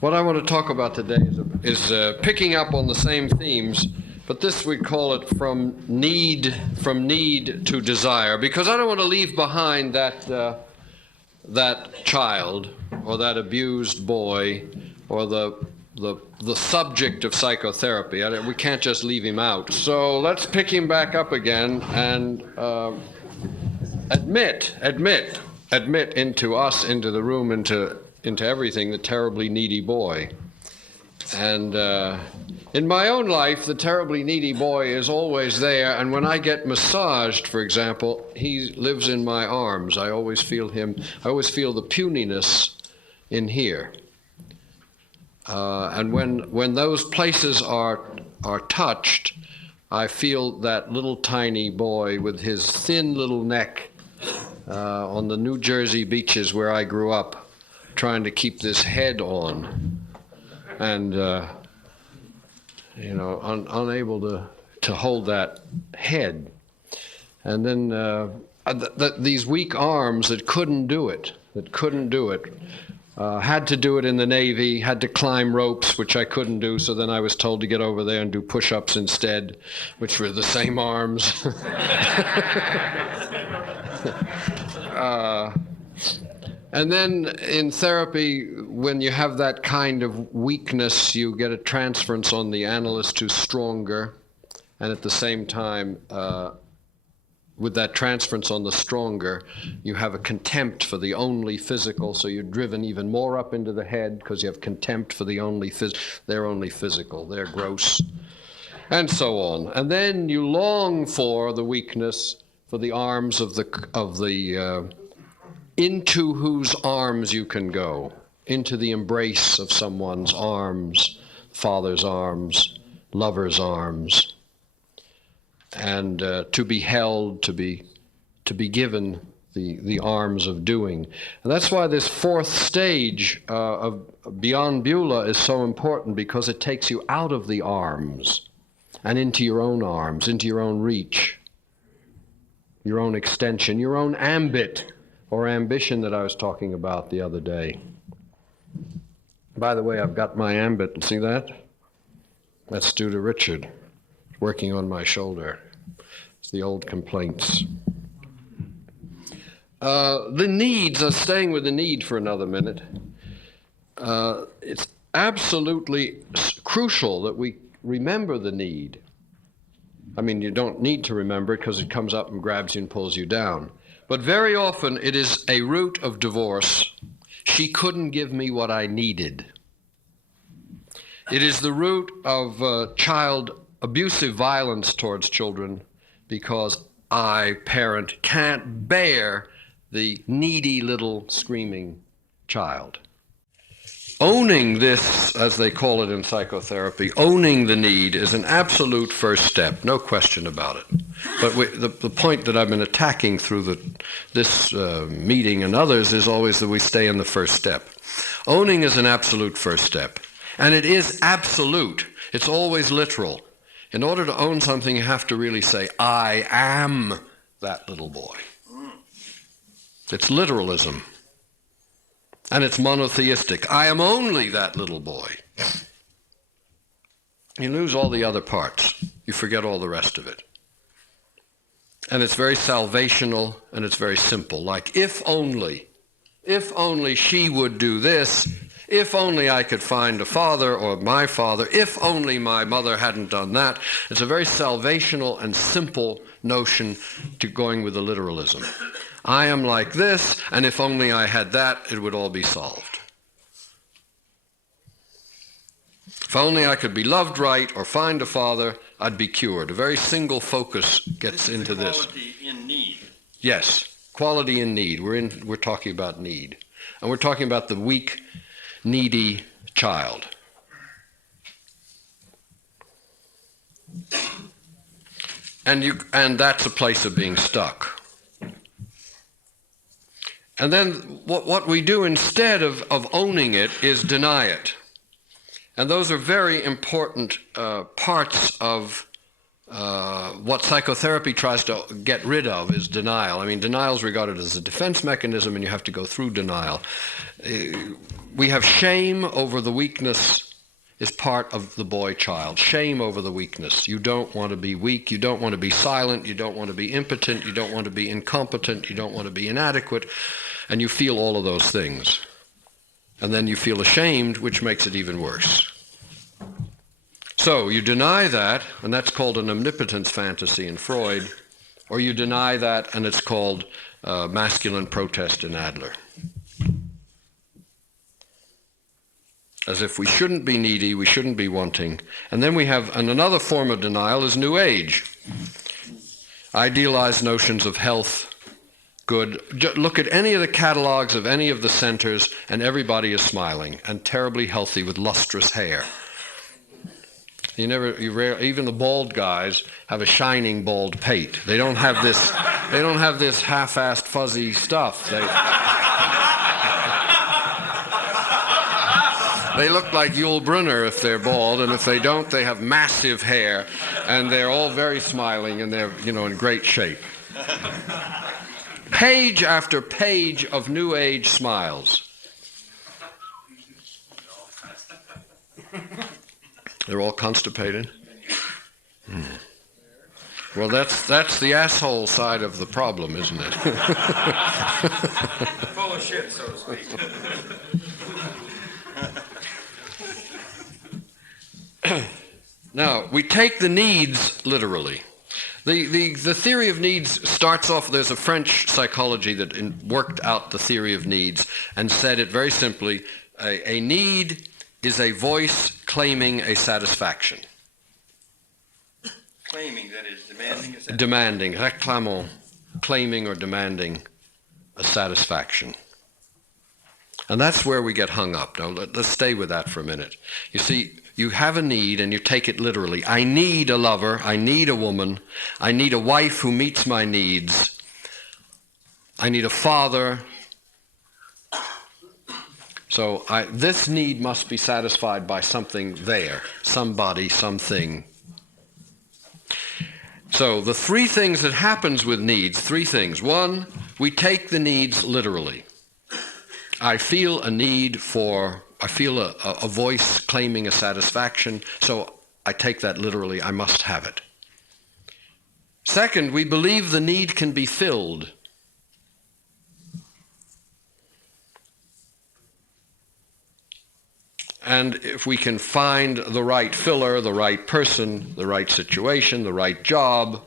What I want to talk about today is picking up on the same themes, but this we call it from need to desire, because I don't want to leave behind that child or that abused boy or the subject of psychotherapy. We can't just leave him out. So let's pick him back up again and admit into us, into the room, into everything, the terribly needy boy. And in my own life, the terribly needy boy is always there, and when I get massaged, for example, he lives in my arms. I always feel him. I always feel the puniness in here. And when those places are touched, I feel that little tiny boy with his thin little neck on the New Jersey beaches where I grew up, trying to keep this head on, and unable to hold that head. And then these weak arms that couldn't do it, had to do it in the Navy, had to climb ropes, which I couldn't do, so then I was told to get over there and do push-ups instead, which were the same arms. And then in therapy, when you have that kind of weakness, you get a transference on the analyst who's stronger, and at the same time, with that transference on the stronger, you have a contempt for the only physical, so you're driven even more up into the head because you have contempt for the only they're only physical, they're gross, and so on. And then you long for the weakness, for the arms of the into whose arms you can go, into the embrace of someone's arms, father's arms, lover's arms, and to be held, to be given the arms of doing. And that's why this fourth stage of Beyond Beulah is so important, because it takes you out of the arms and into your own arms, into your own reach, your own extension, your own ambit, or ambition that I was talking about the other day. By the way, I've got my ambit. See that? That's due to Richard, working on my shoulder. It's the old complaints. The needs, staying with the need for another minute. It's absolutely crucial that we remember the need. I mean, you don't need to remember it because it comes up and grabs you and pulls you down. But very often it is a root of divorce. She couldn't give me what I needed. It is the root of child abusive violence towards children, because I, parent, can't bear the needy little screaming child. Owning this, as they call it in psychotherapy, owning the need is an absolute first step, no question about it. But the point that I've been attacking through this meeting and others is always that we stay in the first step. Owning is an absolute first step. And it is absolute. It's always literal. In order to own something, you have to really say, I am that little boy. It's literalism. And it's monotheistic. I am only that little boy. You lose all the other parts. You forget all the rest of it. And it's very salvational, and it's very simple. Like, if only she would do this, if only I could find a father or my father, if only my mother hadn't done that. It's a very salvational and simple notion to going with the literalism. I am like this, and if only I had that, it would all be solved. If only I could be loved right or find a father, I'd be cured. A very single focus gets into this. Quality in need. Yes, quality in need. We're talking about need. And we're talking about the weak, needy child. And that's a place of being stuck. And then what we do instead of owning it is deny it. And those are very important parts of what psychotherapy tries to get rid of is denial. I mean, denial is regarded as a defense mechanism, and you have to go through denial. We have shame over the weakness is part of the boy child. Shame over the weakness. You don't want to be weak. You don't want to be silent. You don't want to be impotent. You don't want to be incompetent. You don't want to be inadequate. And you feel all of those things. And then you feel ashamed, which makes it even worse. So you deny that, and that's called an omnipotence fantasy in Freud, or you deny that, and it's called masculine protest in Adler. As if we shouldn't be needy, we shouldn't be wanting. And then we have, and another form of denial is New Age. Idealized notions of health, good. Look at any of the catalogs of any of the centers, and everybody is smiling and terribly healthy with lustrous hair. Even the bald guys have a shining bald pate. They don't have this half-assed fuzzy stuff. They look like Yul Brynner if they're bald, and if they don't, they have massive hair, and they're all very smiling, and they're, in great shape. Page after page of New Age smiles. They're all constipated. Well, that's the asshole side of the problem, isn't it? Full of shit, so to speak. Now, we take the needs literally. The theory of needs starts off, there's a French psychology that worked out the theory of needs and said it very simply, a need is a voice claiming a satisfaction. Claiming, that is, demanding a satisfaction. Demanding, réclamant, claiming or demanding a satisfaction. And that's where we get hung up. Now, let's stay with that for a minute. You see, you have a need and you take it literally. I need a lover. I need a woman. I need a wife who meets my needs. I need a father. So this need must be satisfied by something there, somebody, something. So the three things that happens with needs, three things. One, we take the needs literally. I feel a need for, I feel a voice claiming a satisfaction, so I take that literally, I must have it. Second, we believe the need can be filled. And if we can find the right filler, the right person, the right situation, the right job,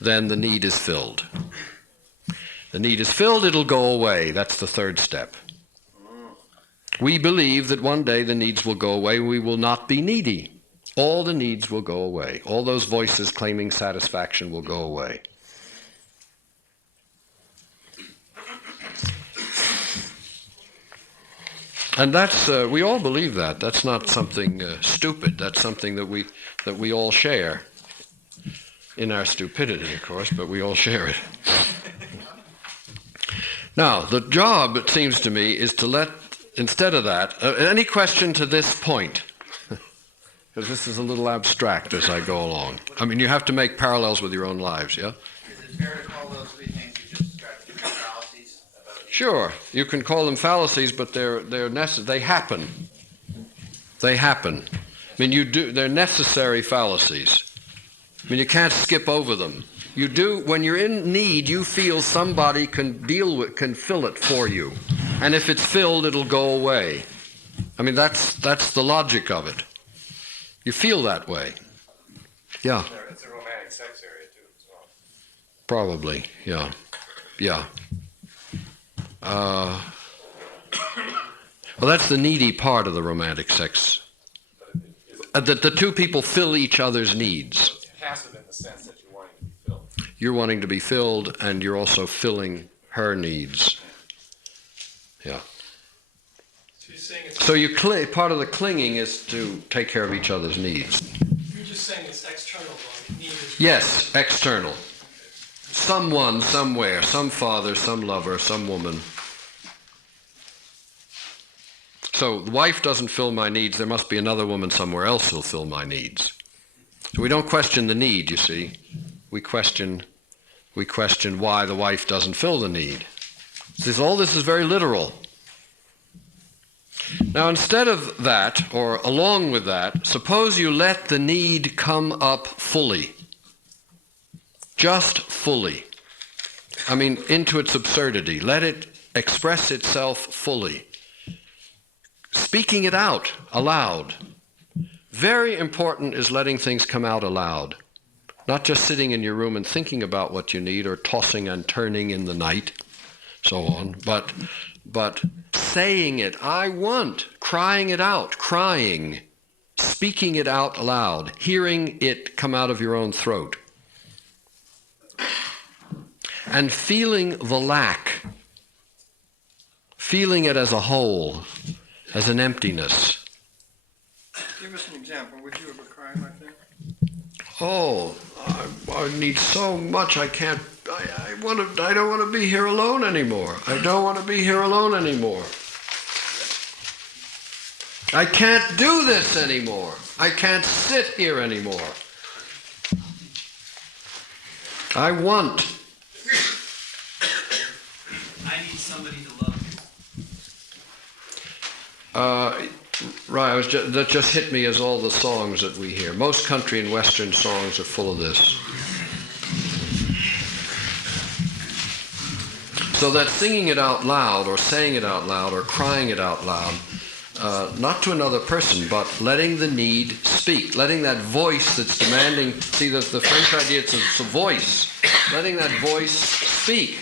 then the need is filled. The need is filled, it'll go away. That's the third step. We believe that one day the needs will go away, we will not be needy. All the needs will go away. All those voices claiming satisfaction will go away. And that's, we all believe that. That's not something stupid. That's something that we all share. In our stupidity, of course, but we all share it. Now, the job, it seems to me, is to let, instead of that, any question to this point? Because this is a little abstract as I go along. I mean, you have to make parallels with your own lives, yeah? Is it fair to call those three things you just described to be fallacies? Sure, you can call them fallacies, but they happen. They happen. I mean, they're necessary fallacies. I mean, you can't skip over them. You do, when you're in need, you feel somebody can fill it for you. And if it's filled, it'll go away. I mean, that's the logic of it. You feel that way. Yeah. It's a romantic sex area, too, as well. Probably, yeah. Yeah. Well, that's the needy part of the romantic sex. That the two people fill each other's needs. It's passive in the sense that you're wanting to be filled. You're wanting to be filled, and you're also filling her needs. Yeah. So part of the clinging is to take care of each other's needs. You're just saying it's external, though. Need is Yes, external. Someone, somewhere, some father, some lover, some woman. So the wife doesn't fill my needs, there must be another woman somewhere else who'll fill my needs. So we don't question the need, you see. We question why the wife doesn't fill the need. All this is very literal. Now, instead of that, or along with that, suppose you let the need come up fully. Just fully. I mean, into its absurdity. Let it express itself fully. Speaking it out aloud. Very important is letting things come out aloud. Not just sitting in your room and thinking about what you need or tossing and turning in the night, so on, but saying it, I want, crying it out, crying, speaking it out aloud, hearing it come out of your own throat. And feeling the lack, feeling it as a whole, as an emptiness. Give us an example. Would you ever cry like that? Oh, I need so much. I can't. I don't want to be here alone anymore. I don't want to be here alone anymore. I can't do this anymore. I can't sit here anymore. I want. I need somebody to love me. Right, that just hit me as all the songs that we hear. Most country and western songs are full of this. So that singing it out loud, or saying it out loud, or crying it out loud, not to another person, but letting the need speak, letting that voice that's demanding, see, the French idea, it's a voice, letting that voice speak,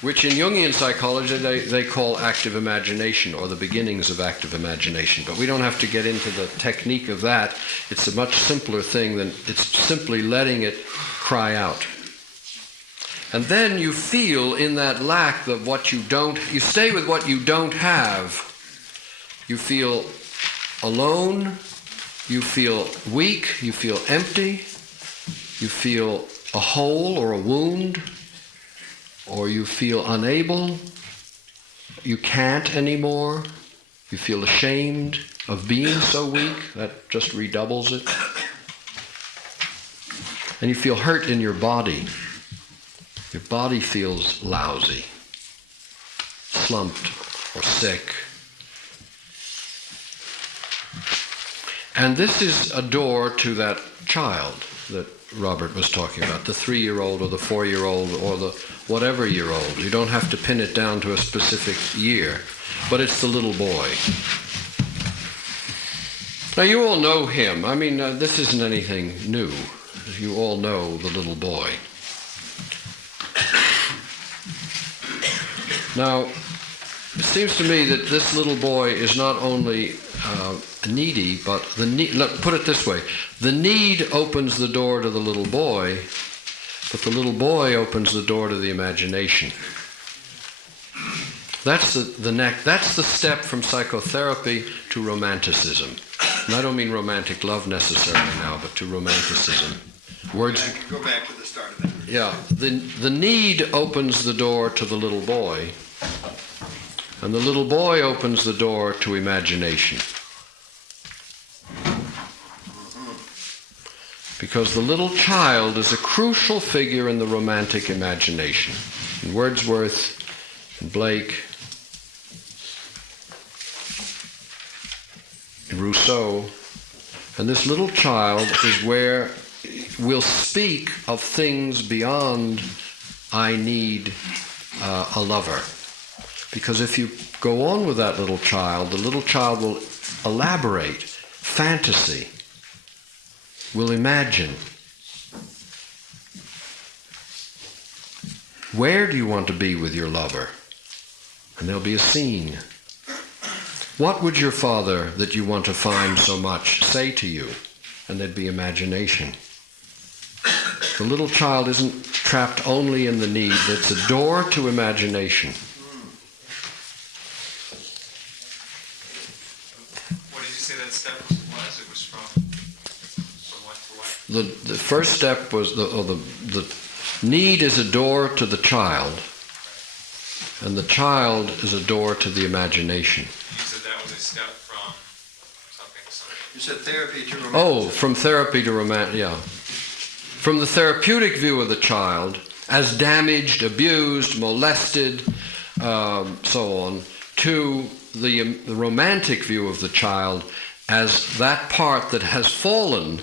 which in Jungian psychology they call active imagination, or the beginnings of active imagination. But we don't have to get into the technique of that. It's a much simpler thing than it's simply letting it cry out. And then you feel in that lack of what you don't, you stay with what you don't have. You feel alone, you feel weak, you feel empty, you feel a hole or a wound, or you feel unable, you can't anymore, you feel ashamed of being so weak, that just redoubles it. And you feel hurt in your body. Your body feels lousy, slumped or sick. And this is a door to that child that Robert was talking about, the 3-year-old or the 4-year-old or the whatever year old. You don't have to pin it down to a specific year, but it's the little boy. Now you all know him. I mean, this isn't anything new. You all know the little boy. Now, it seems to me that this little boy is not only needy, but put it this way, the need opens the door to the little boy, but the little boy opens the door to the imagination. That's that's the step from psychotherapy to romanticism. And I don't mean romantic love necessarily now, but to romanticism. Words. Go back to the start of that. Yeah, the need opens the door to the little boy, and the little boy opens the door to imagination. Because the little child is a crucial figure in the romantic imagination. In Wordsworth, in Blake, in Rousseau, and this little child is where we'll speak of things beyond I need a lover. Because if you go on with that little child, the little child will elaborate fantasy, will imagine. Where do you want to be with your lover? And there'll be a scene. What would your father that you want to find so much say to you? And there'd be imagination. The little child isn't trapped only in the need. It's a door to imagination. What did you say that step was? It was from what to what? The first step was the need is a door to the child, and the child is a door to the imagination. You said that was a step from something You said therapy to romanticism. Oh, from therapy to yeah. From the therapeutic view of the child, as damaged, abused, molested, so on, to the romantic view of the child as that part that has fallen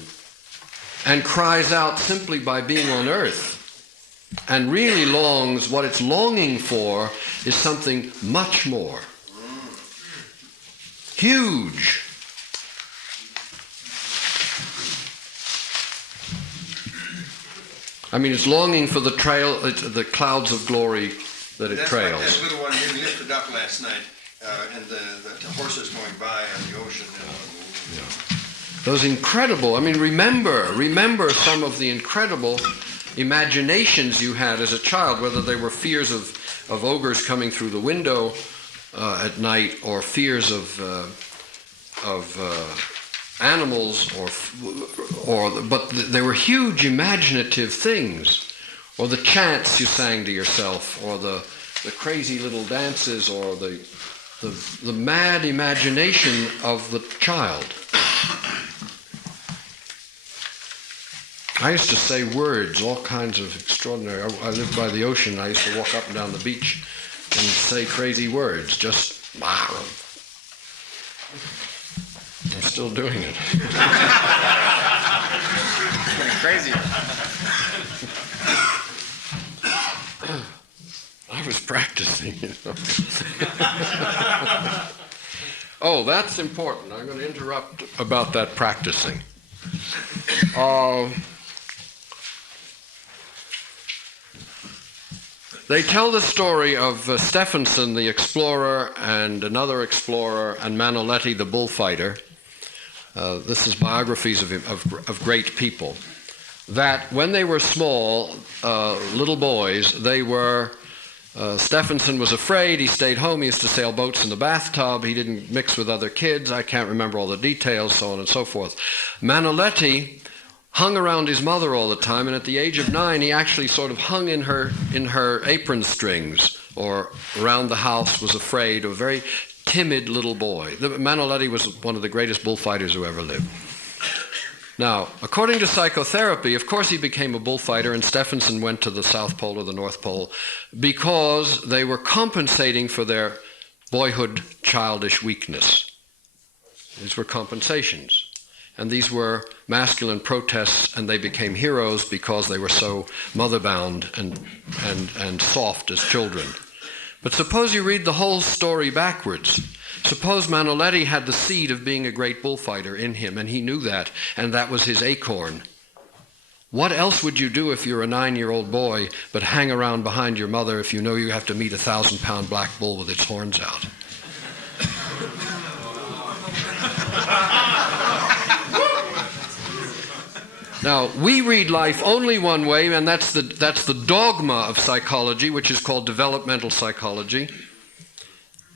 and cries out simply by being on earth and really longs, what it's longing for is something much more. Huge. I mean, it's longing for the the clouds of glory that it trails. That's like that little one we lifted up last night, and the horses going by on the ocean. Yeah. Those incredible, I mean, remember some of the incredible imaginations you had as a child, whether they were fears of ogres coming through the window at night, or fears of animals, but they were huge imaginative things, or the chants you sang to yourself, or the crazy little dances, or the mad imagination of the child. I used to say words, all kinds of extraordinary. I lived by the ocean. I used to walk up and down the beach and say crazy words, just. I'm still doing it. Crazy. I was practicing, you know. Oh, that's important. I'm going to interrupt about that practicing. They tell the story of Stephenson, the explorer, and another explorer, and Manoletti, the bullfighter. This is biographies of great people. That when they were small, little boys, they were... Stephenson was afraid. He stayed home. He used to sail boats in the bathtub. He didn't mix with other kids. I can't remember all the details, so on and so forth. Manoletti hung around his mother all the time, and at the age of 9, he actually sort of hung in her apron strings, or around the house, was afraid, a very timid little boy. Manoletti was one of the greatest bullfighters who ever lived. Now, according to psychotherapy, of course he became a bullfighter, and Stephenson went to the South Pole or the North Pole because they were compensating for their boyhood childish weakness. These were compensations. And these were masculine protests, and they became heroes because they were so mother-bound and soft as children. But suppose you read the whole story backwards. Suppose Manoletti had the seed of being a great bullfighter in him, and he knew that, and that was his acorn. What else would you do if you're a 9-year-old boy, but hang around behind your mother if you know you have to meet a 1,000-pound black bull with its horns out? Now, we read life only one way, and that's the dogma of psychology, which is called developmental psychology.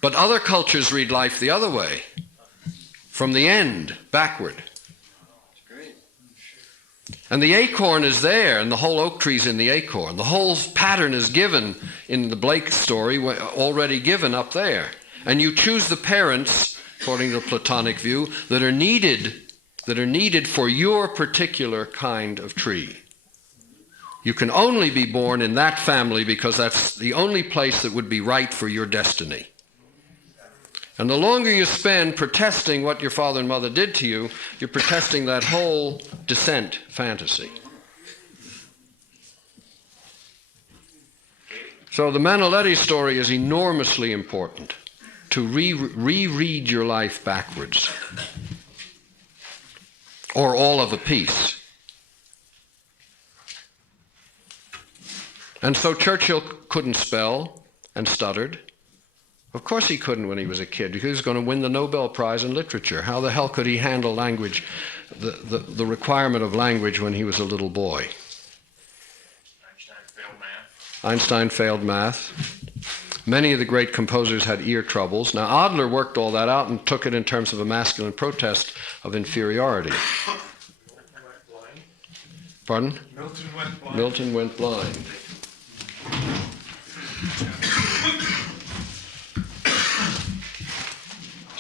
But other cultures read life the other way, from the end, backward. And the acorn is there, and the whole oak tree's in the acorn. The whole pattern is given in the Blake story, already given up there. And you choose the parents, according to the Platonic view, that are needed for your particular kind of tree. You can only be born in that family because that's the only place that would be right for your destiny. And the longer you spend protesting what your father and mother did to you, you're protesting that whole descent fantasy. So the Manoletti story is enormously important, to reread your life backwards, or all of a piece. And so Churchill couldn't spell and stuttered. Of course he couldn't when he was a kid, because he was going to win the Nobel Prize in Literature. How the hell could he handle language, the requirement of language when he was a little boy? Einstein failed math. Many of the great composers had ear troubles. Now Adler worked all that out and took it in terms of a masculine protest of inferiority. Pardon? Milton went blind.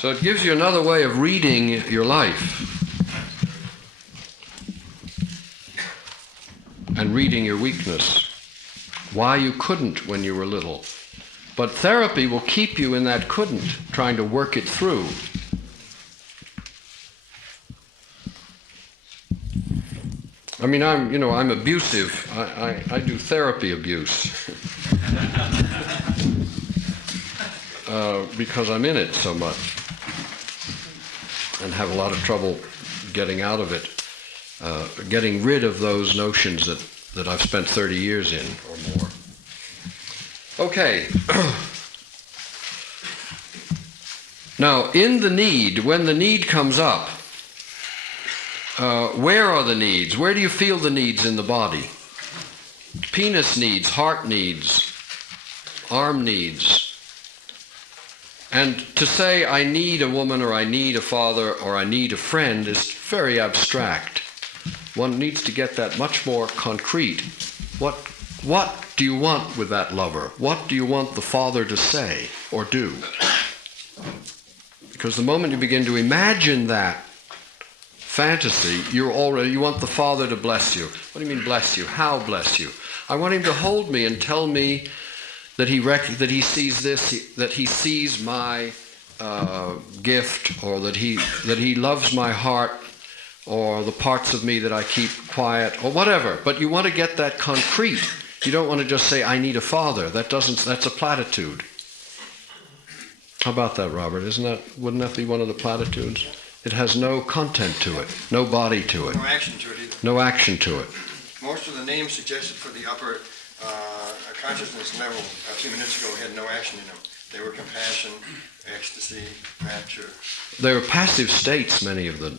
So it gives you another way of reading your life and reading your weakness, why you couldn't when you were little. But therapy will keep you in that couldn't, trying to work it through. I mean, I'm abusive. I do therapy abuse because I'm in it so much and have a lot of trouble getting out of it, getting rid of those notions that I've spent 30 years in or more. Okay. Now, in the need, when the need comes up, where are the needs? Where do you feel the needs in the body? Penis needs, heart needs, arm needs. And to say I need a woman or I need a father or I need a friend is very abstract. One needs to get that much more concrete. What do you want with that lover? What do you want the father to say or do? Because the moment you begin to imagine that fantasy, you want the father to bless you. What do you mean bless you? How bless you? I want him to hold me and tell me that he sees this, that he sees my gift, or that he loves my heart, or the parts of me that I keep quiet, or whatever. But you want to get that concrete. You don't want to just say, I need a father. That's a platitude. How about that, Robert? Wouldn't that be one of the platitudes? It has no content to it, no body to it. No action to it either. No action to it. Most of the names suggested for the upper consciousness level a few minutes ago had no action in them. They were compassion, ecstasy, rapture. They were passive states, many of the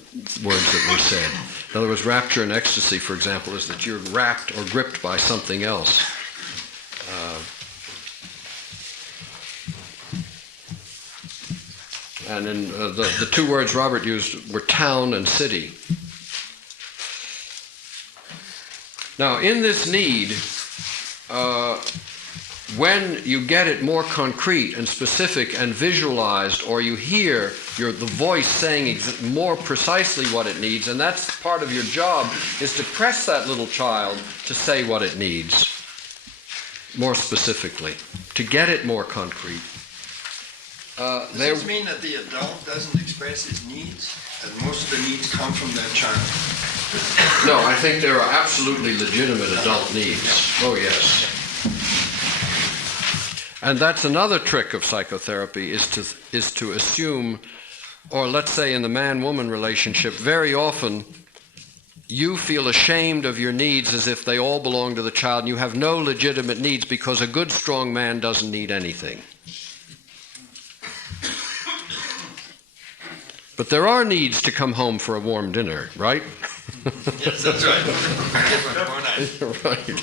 words that were said. In other words, rapture and ecstasy, for example, is that you're wrapped or gripped by something else. And in the two words Robert used were town and city. Now, in this need, when you get it more concrete and specific and visualized, or you hear the voice saying more precisely what it needs, and that's part of your job, is to press that little child to say what it needs more specifically, to get it more concrete. Does this mean that the adult doesn't express his needs? That most of the needs come from that child? No, I think there are absolutely legitimate adult needs. Oh, yes. And that's another trick of psychotherapy, is to assume, or let's say in the man-woman relationship, very often you feel ashamed of your needs as if they all belong to the child, and you have no legitimate needs because a good, strong man doesn't need anything. But there are needs to come home for a warm dinner, right? Yes, that's right. Right.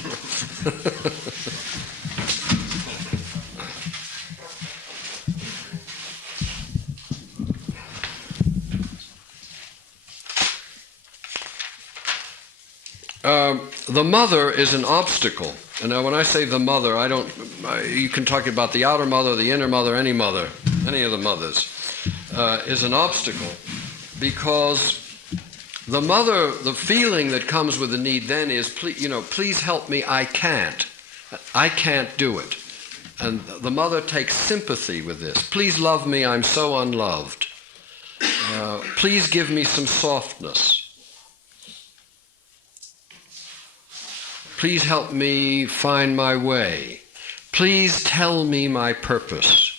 The mother is an obstacle. And now when I say the mother, you can talk about the outer mother, the inner mother, any of the mothers, is an obstacle, because the mother, the feeling that comes with the need then is, please help me, I can't do it. And the mother takes sympathy with this. Please love me, I'm so unloved. Please give me some softness. Please help me find my way. Please tell me my purpose.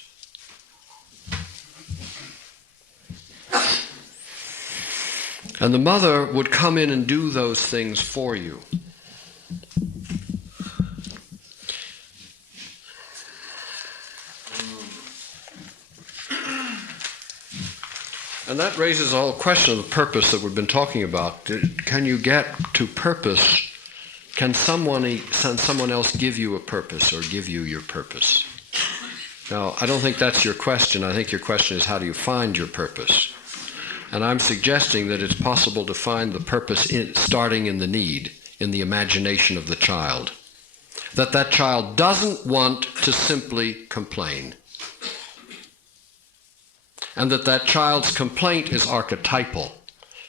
And the mother would come in and do those things for you. And that raises a whole question of the purpose that we've been talking about. Can you get to purpose? Can someone else give you a purpose or give you your purpose? Now, I don't think that's your question. I think your question is, how do you find your purpose? And I'm suggesting that it's possible to find the purpose starting in the need, in the imagination of the child. That child doesn't want to simply complain. and that child's complaint is archetypal,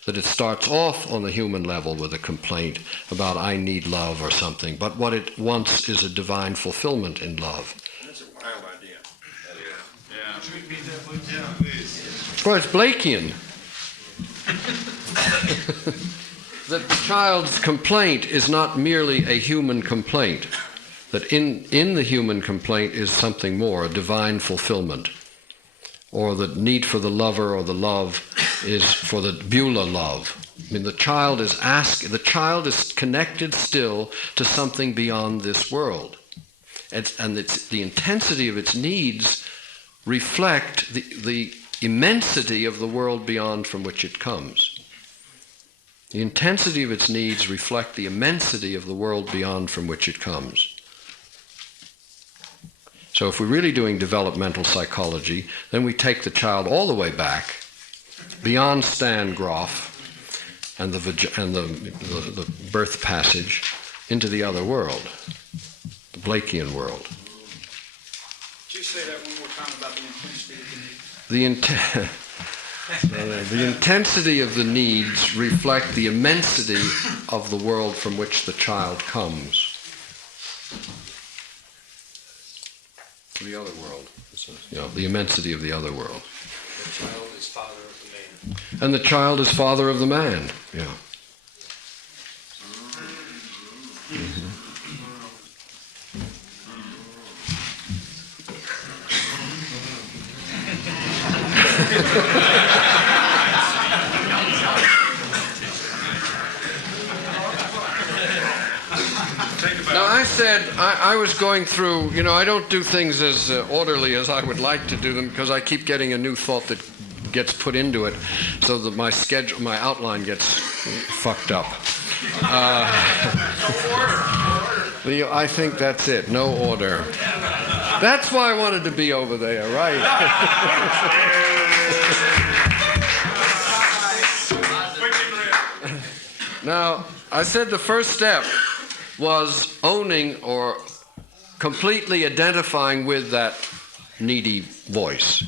that it starts off on the human level with a complaint about I need love or something, but what it wants is a divine fulfillment in love. That's a wild idea. Well, it's Blakean. That the child's complaint is not merely a human complaint, that in the human complaint is something more, a divine fulfillment, or the need for the lover or the love is for the Beulah love. I mean, the child is connected still to something beyond this world, and the intensity of its needs reflect the immensity of the world beyond from which it comes. The intensity of its needs reflect the immensity of the world beyond from which it comes. So if we're really doing developmental psychology, then we take the child all the way back, beyond Stan Groff and the birth passage, into the other world, the Blakean world. Could you say that one more time about the intensity of the need? The intensity of the needs reflect the immensity of the world from which the child comes. The other world, the immensity of the other world. The child is father of the man. And the child is father of the man, yeah. Mm-hmm. Now I said, I was going through, I don't do things as orderly as I would like to do them because I keep getting a new thought that gets put into it so that my outline gets fucked up. I think that's it, no order. That's why I wanted to be over there, right? Now, I said the first step was owning or completely identifying with that needy voice.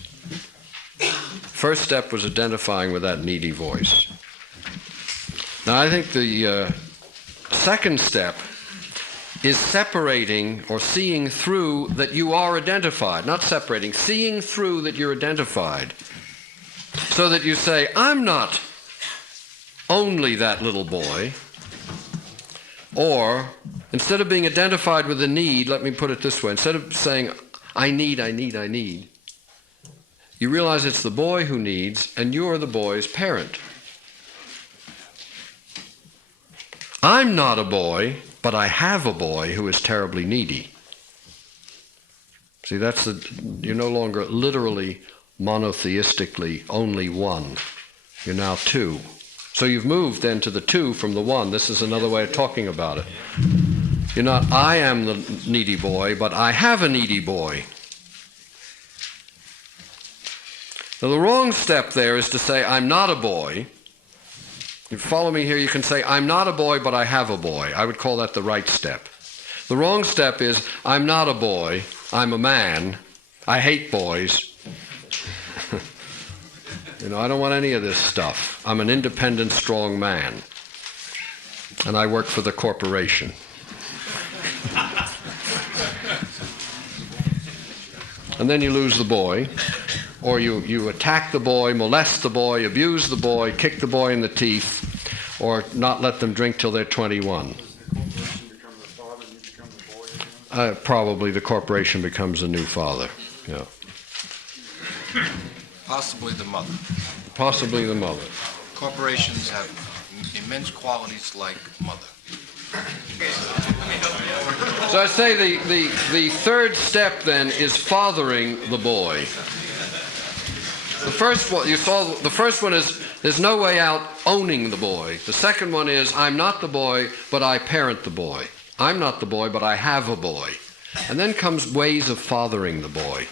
First step was identifying with that needy voice. Now, I think the second step is separating or seeing through that you are identified. Not separating, seeing through that you're identified. So that you say, I'm not only that little boy. Or, instead of being identified with the need, let me put it this way, instead of saying, I need, you realize it's the boy who needs, and you're the boy's parent. I'm not a boy, but I have a boy who is terribly needy. See, you're no longer literally, monotheistically only one. You're now two. So you've moved then to the two from the one. This is another way of talking about it. You're not, I am the needy boy, but I have a needy boy. Now the wrong step there is to say, I'm not a boy. If you follow me here, you can say, I'm not a boy, but I have a boy. I would call that the right step. The wrong step is, I'm not a boy, I'm a man. I hate boys. I don't want any of this stuff. I'm an independent, strong man. And I work for the corporation. And then you lose the boy. Or you attack the boy, molest the boy, abuse the boy, kick the boy in the teeth, or not let them drink till they're 21. Probably the corporation becomes the new father. Yeah. Possibly the mother. Possibly the mother. Corporations have immense qualities like mother. So I say the third step then is fathering the boy. The first one, you saw, the first one is there's no way out owning the boy. The second one is I'm not the boy, but I parent the boy. I'm not the boy, but I have a boy. And then comes ways of fathering the boy.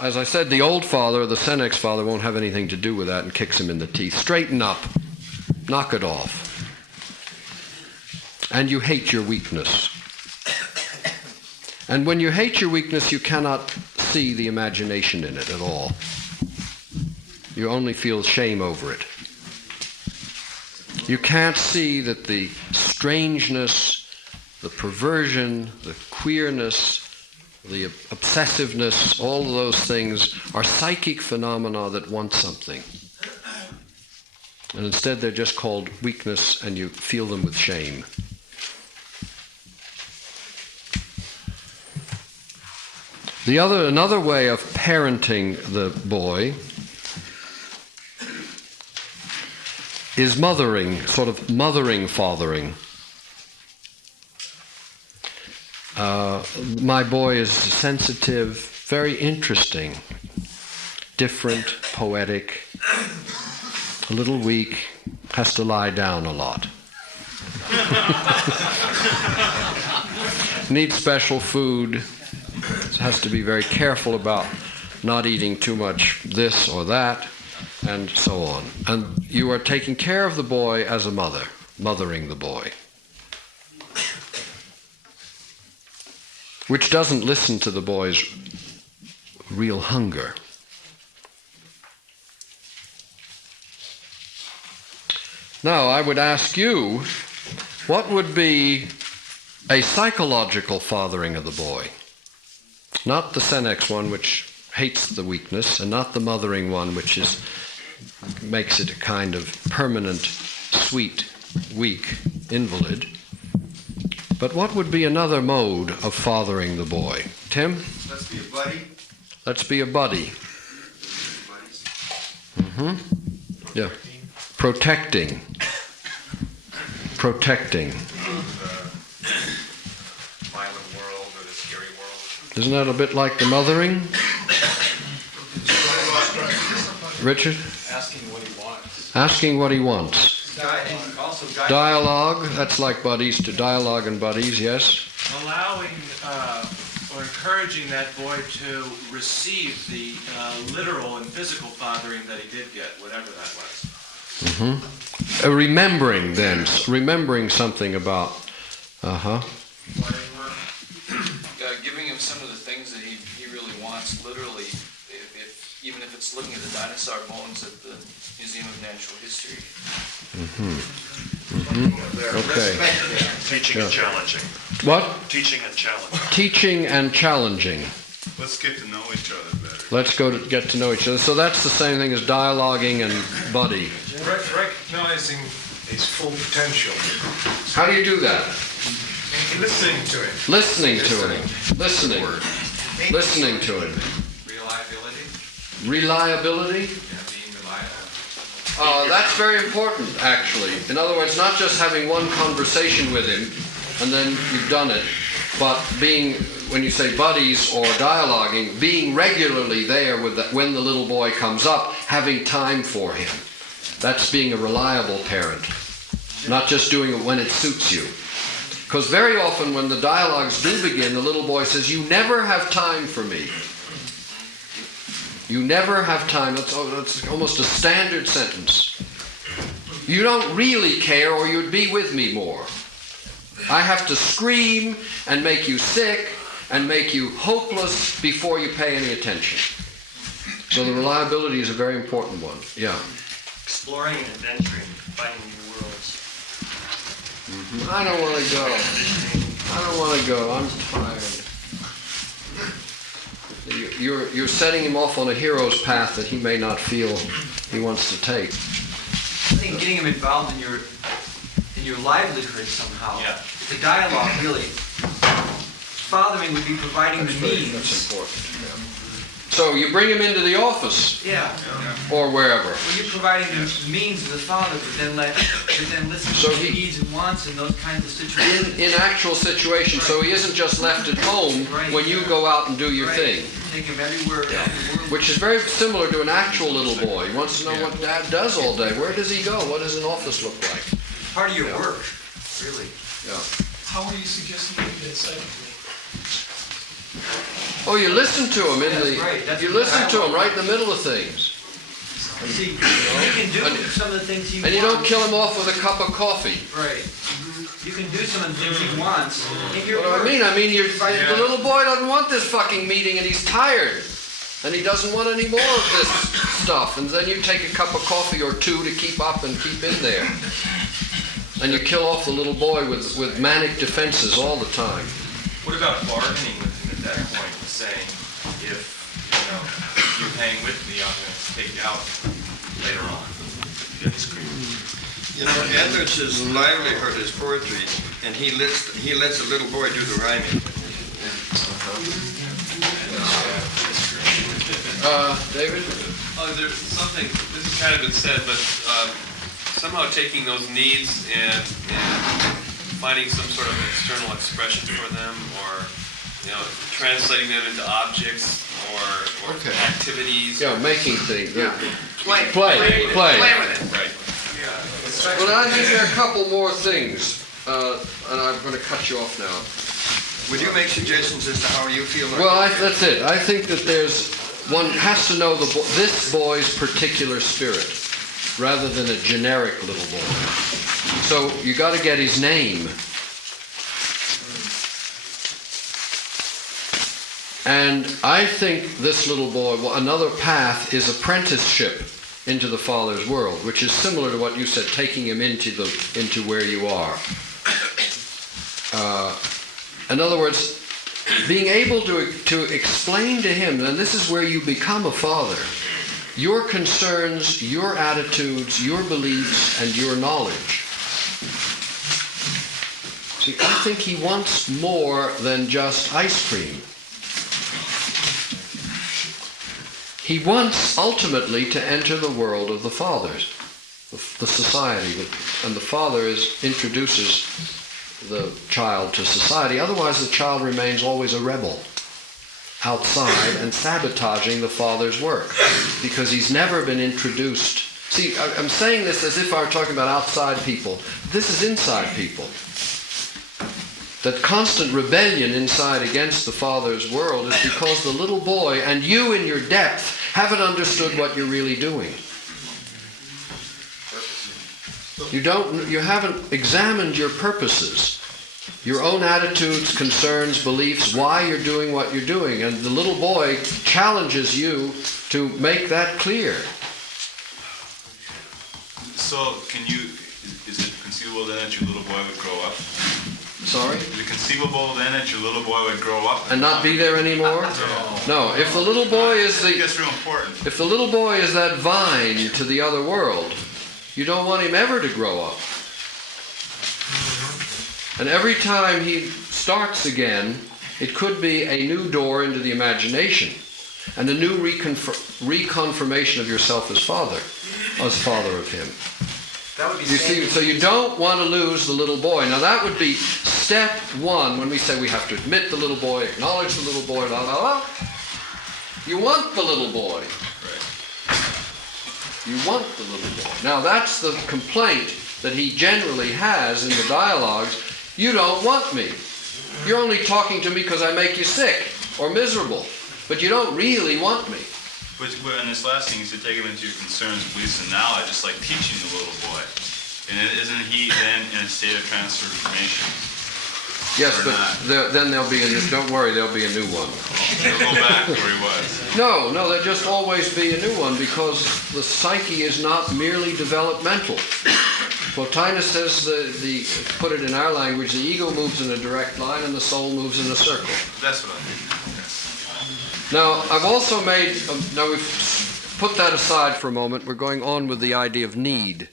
As I said, the old father, the Senex father, won't have anything to do with that and kicks him in the teeth. Straighten up. Knock it off. And you hate your weakness. And when you hate your weakness, you cannot see the imagination in it at all. You only feel shame over it. You can't see that the strangeness, the perversion, the queerness, the obsessiveness, all of those things are psychic phenomena that want something. And instead they're just called weakness, and you feel them with shame. Another way of parenting the boy is mothering, sort of mothering, fathering. My boy is sensitive, very interesting, different, poetic, a little weak, has to lie down a lot. Needs special food, has to be very careful about not eating too much this or that, and so on. And you are taking care of the boy as a mother, mothering the boy, which doesn't listen to the boy's real hunger. Now, I would ask you, what would be a psychological fathering of the boy? Not the Senex one, which hates the weakness, and not the mothering one, which makes it a kind of permanent, sweet, weak invalid. But what would be another mode of fathering the boy? Tim? Let's be a buddy. Let's be a buddy. Yeah. Protecting. Violent world or the scary world. Isn't that a bit like the mothering? Richard? Asking what he wants. Asking what he wants. And also guiding. Dialogue, that's like buddies, to dialogue and buddies, yes? Allowing or encouraging that boy to receive the literal and physical fathering that he did get, whatever that was. Remembering then, remembering something about, Giving him some of the things that he really wants, literally, even if it's looking at the dinosaur bones at the Museum of Natural History. Okay. Teaching and challenging. What? Teaching and challenging. Teaching and challenging. Let's get to know each other better. Let's go to get to know each other. So that's the same thing as dialoguing and buddy. Recognizing his full potential. How do you do that? Listening to him. Listening to him. Listening to him. Reliability. Reliability? Yeah, being reliable. That's very important, actually. In other words, not just having one conversation with him and then you've done it, but being, when you say buddies or dialoguing, being regularly there with when the little boy comes up, having time for him. That's being a reliable parent, not just doing it when it suits you. Because very often when the dialogues do begin, the little boy says, "You never have time for me. You never have time." That's almost a standard sentence. "You don't really care, or you'd be with me more. I have to scream and make you sick and make you hopeless before you pay any attention." So the reliability is a very important one. Yeah. Exploring and adventuring, finding new worlds. I don't want to go. I don't want to go. I'm tired. You're setting him off on a hero's path that he may not feel he wants to take. I think getting him involved in your livelihood somehow. Yeah. The dialogue, really. Fathering would be providing the means. That's important. So you bring him into the office. Yeah. Or wherever. Well, you're providing the means of the father, but then listen So to his needs and wants in those kinds of situations. In actual situations, so he isn't just left at home when you go out and do your thing. Take him everywhere. Which is very similar to an actual little boy. He wants to know what Dad does all day. Where does he go? What does an office look like? Part of your work, really. Yeah. How are you suggesting you get excited? Oh, you listen to him That's listen to him right in the middle of things. See, he can do some of the things he wants. And you don't kill him off with a cup of coffee. Right. You can do some of the things he wants in your What work. I mean, the little boy doesn't want this fucking meeting and he's tired. And he doesn't want any more of this stuff. And then you take a cup of coffee or two to keep up and keep in there. And you kill off the little boy with manic defenses all the time. What about bargaining with him at that point, saying, if, you hang with me, I'm going to take you out later on? Enrich's livelihood is poetry, and he lets the little boy do the rhyming. David? There's something, this has kind of been said, but somehow taking those needs and finding some sort of external expression for them, or translating them into objects or activities. Yeah, making things. Yeah. Play. Play with it. Right. Well, I think there are a couple more things, and I'm going to cut you off now. Would you make suggestions as to how you feel? Well, that's it. I think that one has to know this boy's particular spirit, rather than a generic little boy. So you got to get his name. And I think this little boy, another path is apprenticeship into the Father's world, which is similar to what you said, taking him into where you are. In other words, being able to explain to him, and this is where you become a father, your concerns, your attitudes, your beliefs, and your knowledge. See, I think he wants more than just ice cream. He wants ultimately to enter the world of the fathers, the society, and the father introduces the child to society. Otherwise, the child remains always a rebel outside and sabotaging the father's work because he's never been introduced. See, I'm saying this as if I were talking about outside people. This is inside people. That constant rebellion inside against the Father's world is because the little boy and you in your depth haven't understood what you're really doing. You haven't examined your purposes, your own attitudes, concerns, beliefs, why you're doing what you're doing. And the little boy challenges you to make that clear. So, is it conceivable then that your little boy would grow up? Sorry? Is it conceivable then that your little boy would grow up? And not be there anymore? No. If the little boy is I think that's real important. If the little boy is that vine to the other world, you don't want him ever to grow up. And every time he starts again, it could be a new door into the imagination and a new reconfirmation of yourself as father of him. That would be You see, so you don't want to lose the little boy. Now that would be step one when we say we have to admit the little boy, acknowledge the little boy, la la la. You want the little boy. You want the little boy. Now that's the complaint that he generally has in the dialogues. You don't want me. You're only talking to me because I make you sick or miserable. But you don't really want me. But in this last thing, is to take him into your concerns, beliefs, and knowledge, just like teaching the little boy. And isn't he then in a state of transformation? Yes, or but then there'll be a new, don't worry, there'll be a new one. He'll go back to where he was. No, there'll just always be a new one because the psyche is not merely developmental. Plotinus says, put it in our language, the ego moves in a direct line and the soul moves in a circle. That's what I think. Now, I've also now we've put that aside for a moment. We're going on with the idea of need.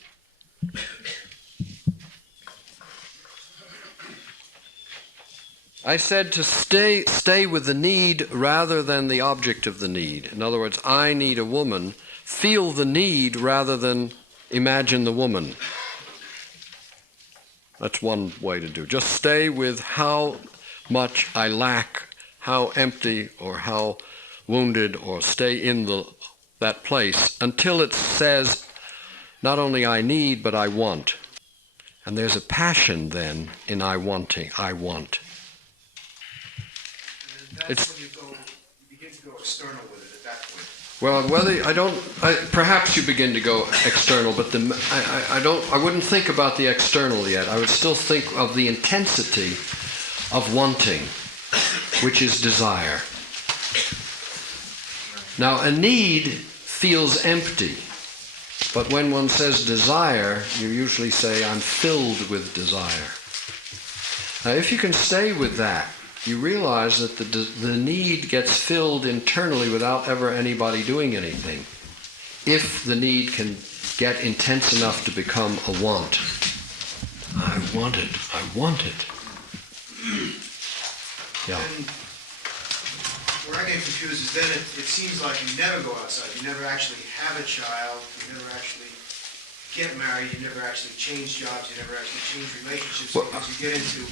I said to stay with the need rather than the object of the need. In other words, I need a woman. Feel the need rather than imagine the woman. That's one way to do it. Just stay with how much I lack, how empty or how wounded, or stay in that place until it says not only I need, but I want. And there's a passion then in I wanting, I want. And that's when you begin to go external with it at that point. Well, perhaps you begin to go external, but I wouldn't think about the external yet. I would still think of the intensity of wanting, which is desire. Now, a need feels empty, but when one says desire, you usually say, I'm filled with desire. Now, if you can stay with that, you realize that the need gets filled internally without ever anybody doing anything. If the need can get intense enough to become a want. I want it. I want it. Yeah. And where I get confused is then it seems like you never go outside. You never actually have a child. You never actually get married. You never actually change jobs. You never actually change relationships because you get into...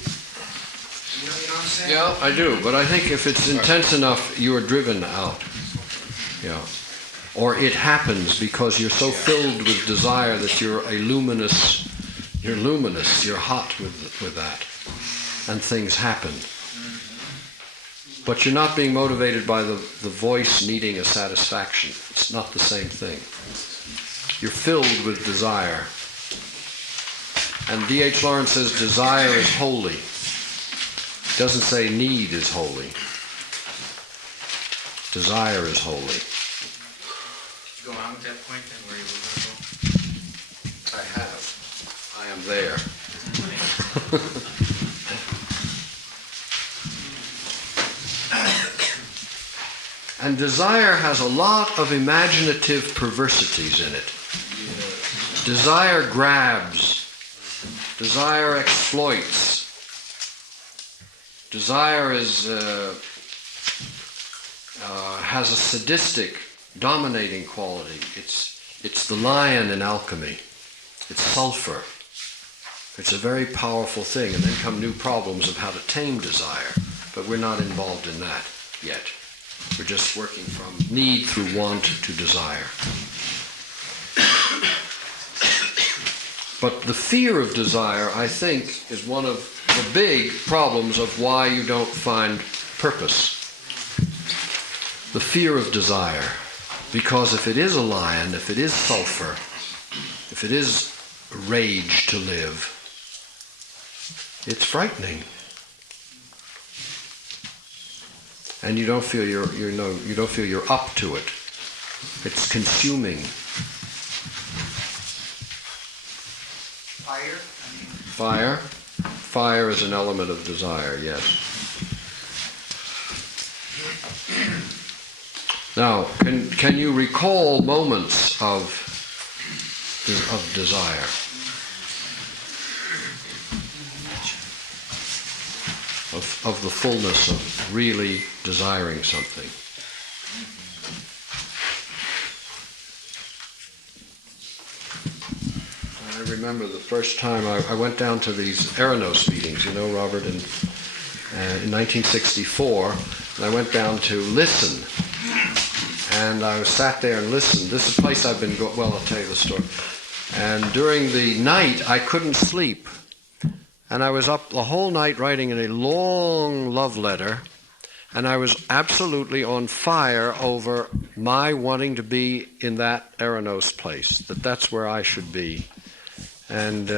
You know what I'm saying? Yeah, I do, but I think if it's intense enough, you are driven out. Yeah. Or it happens because you're so filled with desire that you're luminous, you're hot with that. And things happen. But you're not being motivated by the voice needing a satisfaction. It's not the same thing. You're filled with desire. And D.H. Lawrence says desire is holy. Doesn't say need is holy. Desire is holy. Did you go on with that point then, where you were going to go? I have. I am there. And desire has a lot of imaginative perversities in it. Desire grabs. Desire exploits. Desire has a sadistic, dominating quality. It's the lion in alchemy. It's sulfur. It's a very powerful thing, and then come new problems of how to tame desire. But we're not involved in that yet. We're just working from need through want to desire. But the fear of desire, I think, is one of the big problems of why you don't find purpose. The fear of desire. Because if it is a lion, if it is sulfur, if it is rage to live, it's frightening. And you don't feel you're up to it. It's consuming. Fire? Fire is an element of desire, yes. Now, can you recall moments of desire? Of the fullness of really desiring something? I remember the first time I went down to these Eranos meetings, you know, Robert, in 1964, and I went down to listen. And I sat there and listened. This is a place I've been going, well, I'll tell you the story. And during the night, I couldn't sleep. And I was up the whole night writing in a long love letter, and I was absolutely on fire over my wanting to be in that Eranos place, that's where I should be. And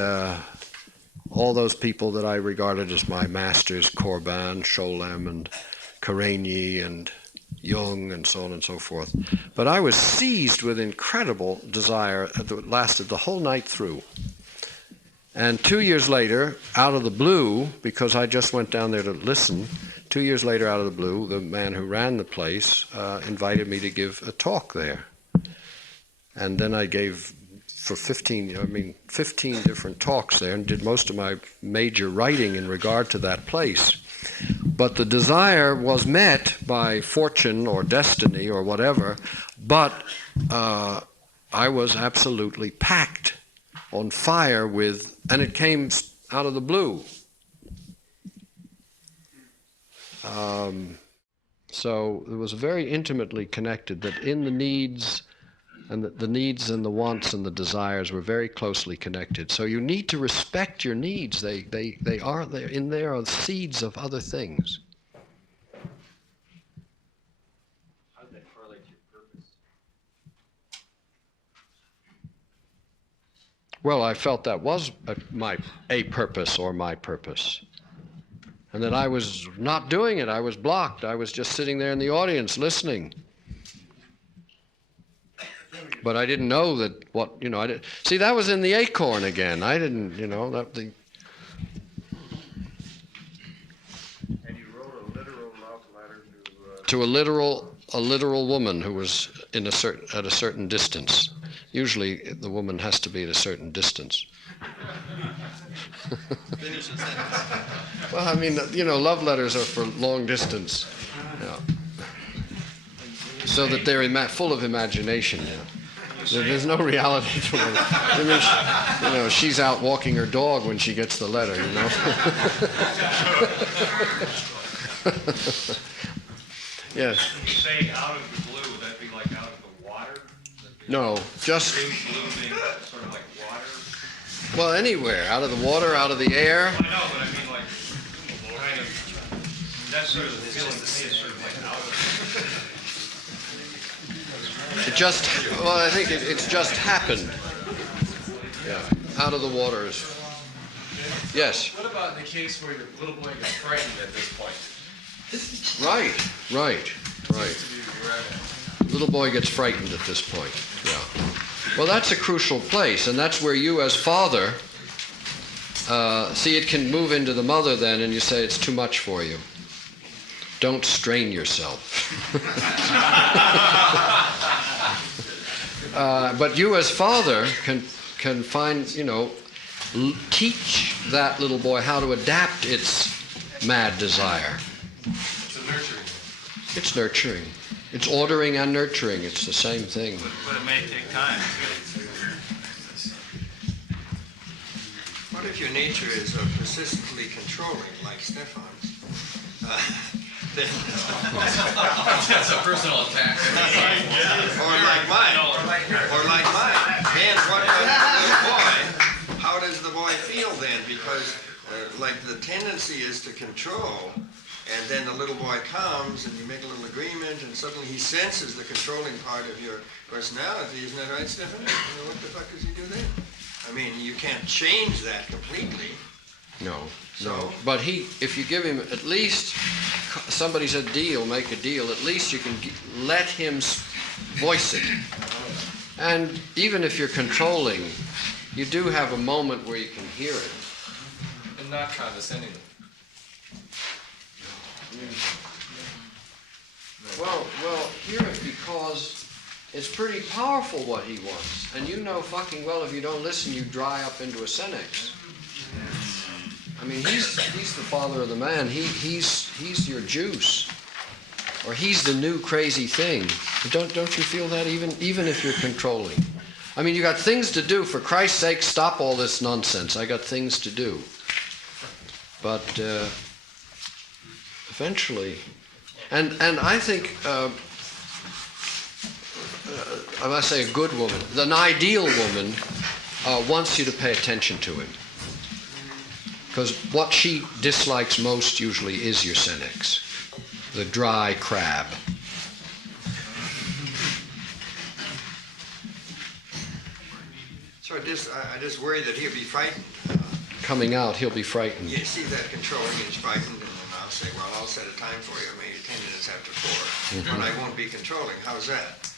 all those people that I regarded as my masters, Corban, Sholem, and Karenyi, and Jung, and so on and so forth. But I was seized with incredible desire that lasted the whole night through. And 2 years later, out of the blue, because I just went down there to listen, 2 years later, out of the blue, the man who ran the place invited me to give a talk there. And then I gave for 15 different talks there, and did most of my major writing in regard to that place. But the desire was met by fortune or destiny or whatever, but I was absolutely packed on fire with, and it came out of the blue. So it was very intimately connected, that in the needs, and the needs and the wants and the desires were very closely connected. So you need to respect your needs. They are there. In there are seeds of other things. How do they correlate to your purpose? Well, I felt that was a purpose or my purpose. And that I was not doing it. I was blocked. I was just sitting there in the audience listening. But I didn't know that I didn't. See, that was in the acorn again. I didn't, that the. And you wrote a literal love letter to a literal woman who was at a certain distance. Usually the woman has to be at a certain distance. Finish the sentence. Well, I mean, love letters are for long distance. Yeah. So that they're full of imagination. Yeah. There's no reality to it. I mean, she's out walking her dog when she gets the letter, Yes. Saying out of the blue, would that be like out of the water? No, just. Blue being sort of like water? Well, anywhere. Out of the water, out of the air. Well, I know, but I mean like, kind of, that sort of feeling to me is sort of like out of. I think it's just happened. Yeah, out of the waters. Yes. What about in the case where your little boy gets frightened at this point? Right. Little boy gets frightened at this point. Yeah. Well, that's a crucial place, and that's where you as father, see, it can move into the mother then, and you say it's too much for you. Don't strain yourself. But you as father can find, teach that little boy how to adapt its mad desire. It's a nurturing. It's nurturing. It's ordering and nurturing. It's the same thing. But it may take time, too. What if your nature is persistently controlling, like Stefan's? That's a personal attack. Or like mine. Then what does the boy, how does the boy feel then? Because like the tendency is to control, and then the little boy comes and you make a little agreement and suddenly he senses the controlling part of your personality. Isn't that right, Stefan? What the fuck does he do then? I mean, you can't change that completely. No. So, but if you give him at least, somebody said make a deal, at least you can let him voice it. And even if you're controlling, you do have a moment where you can hear it. And not condescending. Well, hear it because it's pretty powerful what he wants. And you know fucking well if you don't listen, you dry up into a senex. I mean, he's the father of the man. He's your juice, or he's the new crazy thing. Don't you feel that even if you're controlling? I mean, you got things to do. For Christ's sake, stop all this nonsense. I got things to do. But eventually, and I think I must say a good woman, an ideal woman, wants you to pay attention to him. Because what she dislikes most usually is your senex, the dry crab. so I just worry that he'll be frightened. Coming out, he'll be frightened. You see that controlling and he's frightened, and then I'll say, well, I'll set a time for you, maybe 10 minutes after 4. Mm-hmm. But I won't be controlling. How's that?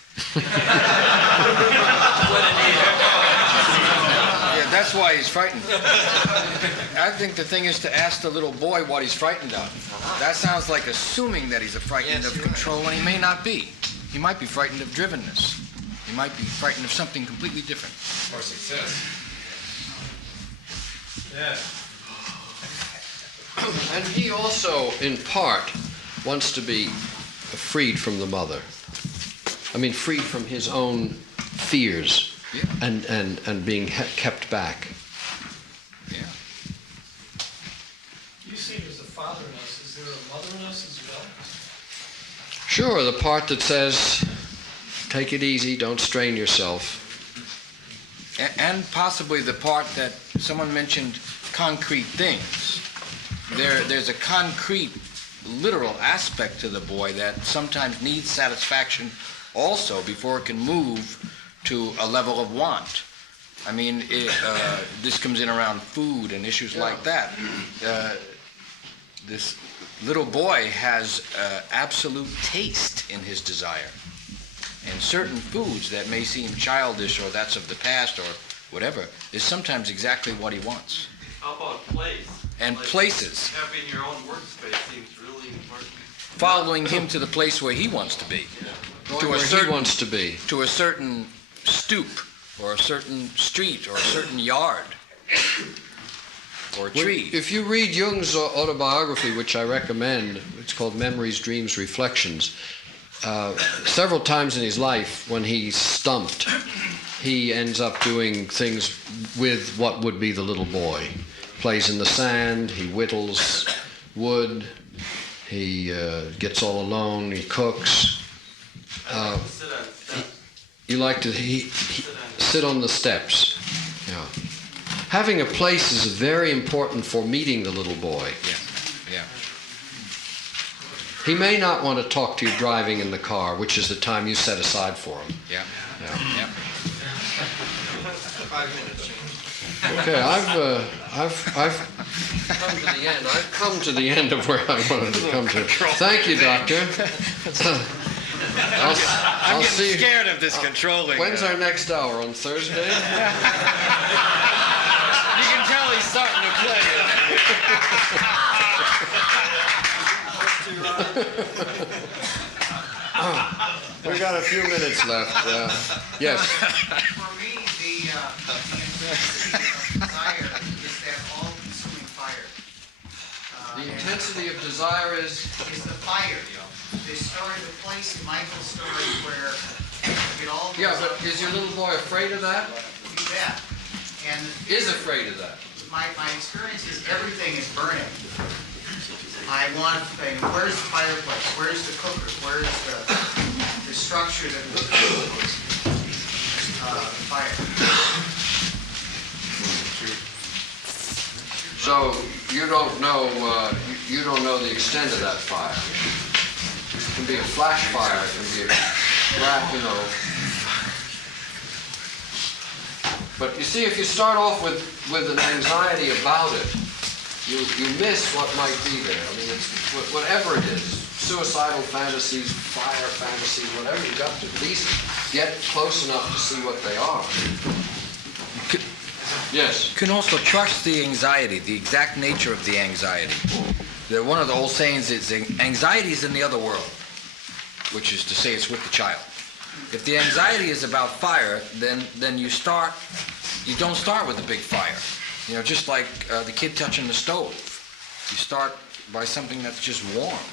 Yeah, that's why he's frightened. I think the thing is to ask the little boy what he's frightened of. That sounds like assuming that he's frightened of control, and he may not be. He might be frightened of drivenness. He might be frightened of something completely different. Or success. Yeah. And he also, in part, wants to be freed from the mother. I mean, freed from his own fears. Yeah. And being kept back. Yeah. You see it as a father in us. Is there a mother in us as well? Sure, the part that says, take it easy, don't strain yourself. And possibly the part that someone mentioned, concrete things. There's a concrete, literal aspect to the boy that sometimes needs satisfaction also before it can move to a level of want. I mean, this comes in around food and issues like that. This little boy has absolute taste in his desire. And certain foods that may seem childish or that's of the past or whatever is sometimes exactly what he wants. How about place? And places. Having your own workspace seems really important. Following him to the place where he wants to be. Going where he wants to be. To a certain stoop, or a certain street, or a certain yard, or a tree. If you read Jung's autobiography, which I recommend, it's called Memories, Dreams, Reflections, several times in his life when he's stumped, he ends up doing things with what would be the little boy. Plays in the sand, he whittles wood, he gets all alone, he cooks. You like to sit on the steps. Yeah. Having a place is very important for meeting the little boy. Yeah. He may not want to talk to you driving in the car, which is the time you set aside for him. Yeah. 5 minutes. Okay, I've come to the end. I've come to the end of where I wanted to come to. Thank you, Doctor. I'm getting scared of this controlling. When's our next hour? On Thursday? You can tell he's starting to play. We got a few minutes left. Yes. For me, the intensity of desire is that all-consuming fire. The intensity of desire is the fire. The story, the place in Michael's story where it all goes yeah, but up. is your little boy afraid of that? You bet. And Is afraid of that? my experience is everything is burning. I want, where's the fireplace? Where's the cooker? Where's the structure that was fire? So you don't know the extent of that fire. It can be a flash fire. It can be a But you see, if you start off with an anxiety about it, you miss what might be there. I mean, it's whatever it is, suicidal fantasies, fire fantasies, whatever, you got to at least get close enough to see what they are. Yes. You can also trust the anxiety, the exact nature of the anxiety. One of the old sayings is anxiety is in the other world, which is to say it's with the child. If the anxiety is about fire, then you don't start with a big fire. You know, just like the kid touching the stove. You start by something that's just warm.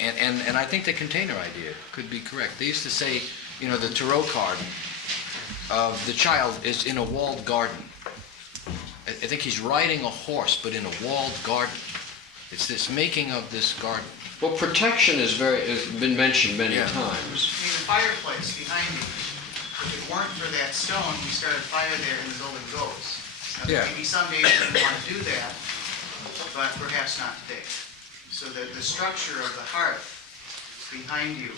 And I think the container idea could be correct. They used to say, you know, the tarot card of the child is in a walled garden. I think he's riding a horse, but in a walled garden. It's this making of this garden. Well, protection has been mentioned many times. I mean, the fireplace behind me, if it weren't for that stone, we started fire there and the building goes. Now, maybe someday we want to do that, but perhaps not today. So the structure of the hearth behind you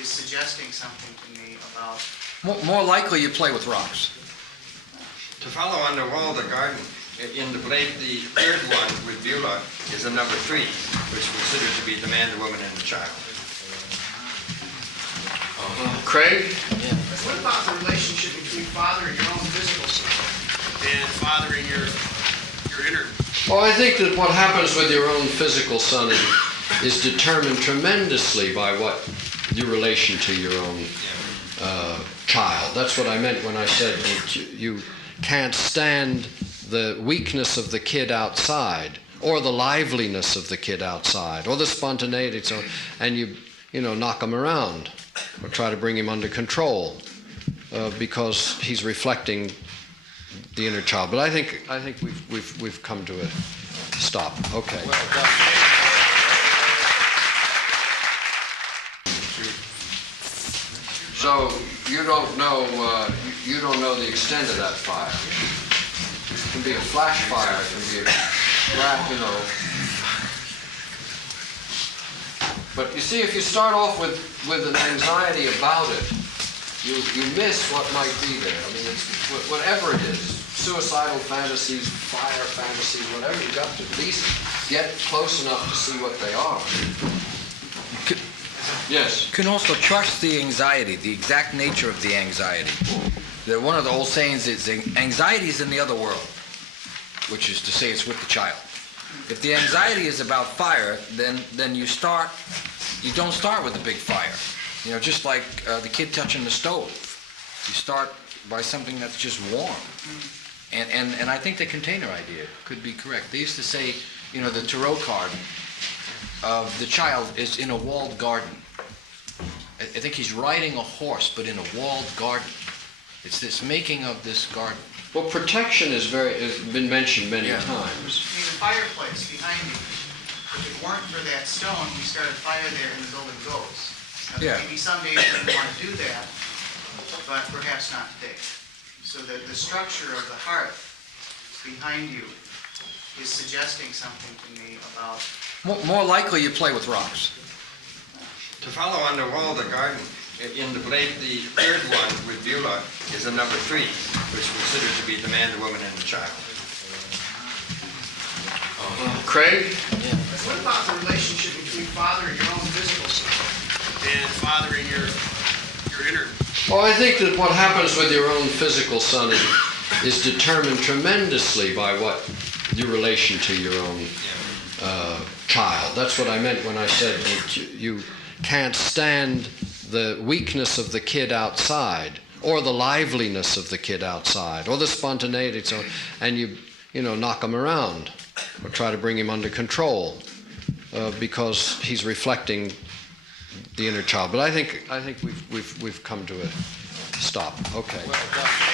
is suggesting something to me about... More likely you play with rocks. To follow on the wall of the garden, in the blade, the third one with Beulah is a number 3, which is considered to be the man, the woman, and the child. Craig? What about the relationship between fathering your own physical self and fathering your inner? Well, I think that what happens with your own physical son is determined tremendously by what your relation to your own child. That's what I meant when I said that you can't stand the weakness of the kid outside, or the liveliness of the kid outside, or the spontaneity. So, and you knock him around, or try to bring him under control, because he's reflecting the inner child. But I think we've come to a stop. Okay. Well done. So you don't know the extent of that fire. It can be a flash fire. It can be a But you see, if you start off with an anxiety about it, you miss what might be there. I mean, it's whatever it is, suicidal fantasies, fire fantasies, whatever, you got to at least get close enough to see what they are. Yes? You can also trust the anxiety, the exact nature of the anxiety. One of the old sayings is anxiety is in the other world, which is to say it's with the child. If the anxiety is about fire, then you don't start with a big fire. You know, just like the kid touching the stove. You start by something that's just warm. And I think the container idea could be correct. They used to say, you know, the tarot card of the child is in a walled garden. I think he's riding a horse, but in a walled garden. It's this making of this garden. Well, protection has been mentioned many times. I mean, the fireplace behind me, if it weren't for that stone, we started fire there and the building goes. Now, maybe someday we want to do that, but perhaps not today. So that the structure of the hearth behind you is suggesting something to me about... More likely you play with rocks. To follow on the wall of the garden, in the blade, the third one with Beulah is a number 3, which is considered to be the man, the woman, and the child. Craig? What about the relationship between fathering your own physical self and fathering your inner? Well, I think that what happens with your own physical son is determined tremendously by what your relation to your own child. That's what I meant when I said that you can't stand the weakness of the kid outside, or the liveliness of the kid outside, or the spontaneity, and you knock him around, or try to bring him under control, because he's reflecting the inner child. But I think we've come to a stop. Okay. Well done.